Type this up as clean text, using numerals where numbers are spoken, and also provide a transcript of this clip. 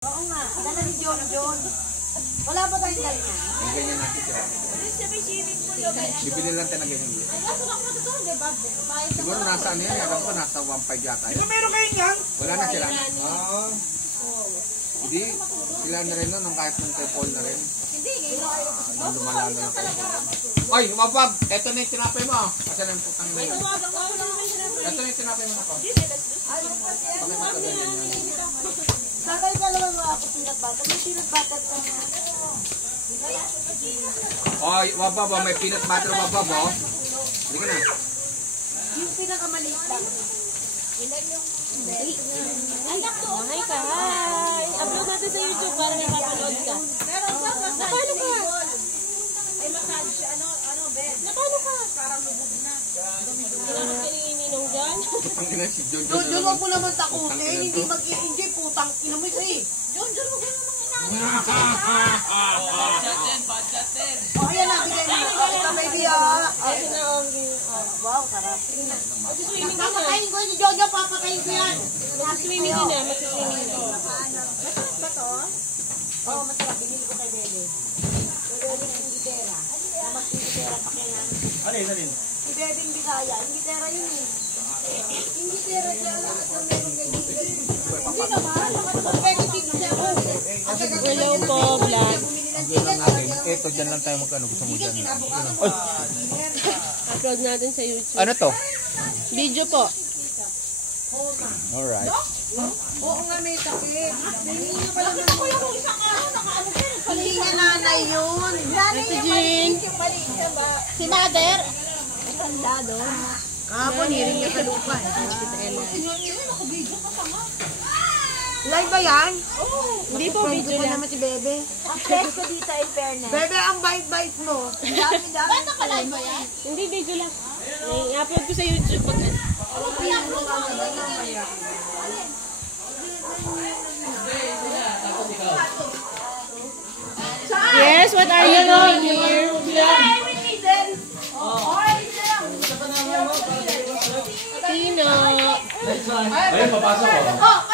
Oo nga, dala ni John. Wala ba tayong galingan? Yung ganyan natin sila. Bibili lang tayo ng ganyan. Siguro nasa ano yan, alam ko nasa 1.5 yata. Di ba meron kayo yan? Wala na sila. Hindi, sila na rin nun, kahit nung kay Paul na rin. Lumalalo na kayo. Oy, Mabab! Eto na yung tinapay mo. Kasi na yung putang mo. Eto na yung tinapay mo ako. Sakay ka naman mga ako peanut butter. May peanut butter ka nga. Oy, Mabab, may peanut butter, Mabab, oh. Hindi ka na. Yung pinakamaliit lang. Hi ka! Upload natin sa YouTube para may mapanood ka. Napalo ka? Ay, massage. Ano, bed? Napalo ka? Parang lubog na. Ginanong ka ni Ninong dyan? Ang ina si John. John, wag mo naman takutin. Hindi mag-i-enjoy. Putang ina mo ito eh. John, wag mo naman oh, ayan na. Bigay mo na. Ito, baby, wow, sarap. Papakain ko si Jojo. Papakain ko yan. Magsiswimming ka na. Magsiswimming na. Masarap ba to? Oo, masarap. Binili ko kay Bebe. Bebe ng Ingitera. Namas Ingitera pa kaya. Alin? Si Bebe yung Bigaya. Ingitera yun eh. Ingitera siya. Meron kay Bebe. Hindi naman. Hello po, vlog. Ang lang natin. Ito, dyan lang tayo magkano. Gusto mo dyan. Oy! Upload natin sa YouTube. Ano to? Video po. Alright. Oo nga, may sakit. Hindi niya nanay yun. Ito, Jean. Si Mother. Tandado. Kahapon, hiring niya sa lupa. Live ba yan? Hindi po, video Gusto lang. naman si Bebe. Ang presko dito in fairness. Bebe, ang bait-bait mo. Dami. Ba't nakalive ba yan? Hindi, video lang. I-upload ko sa YouTube pag Yes, what are you doing here? Tino. Ayun, papasok ko.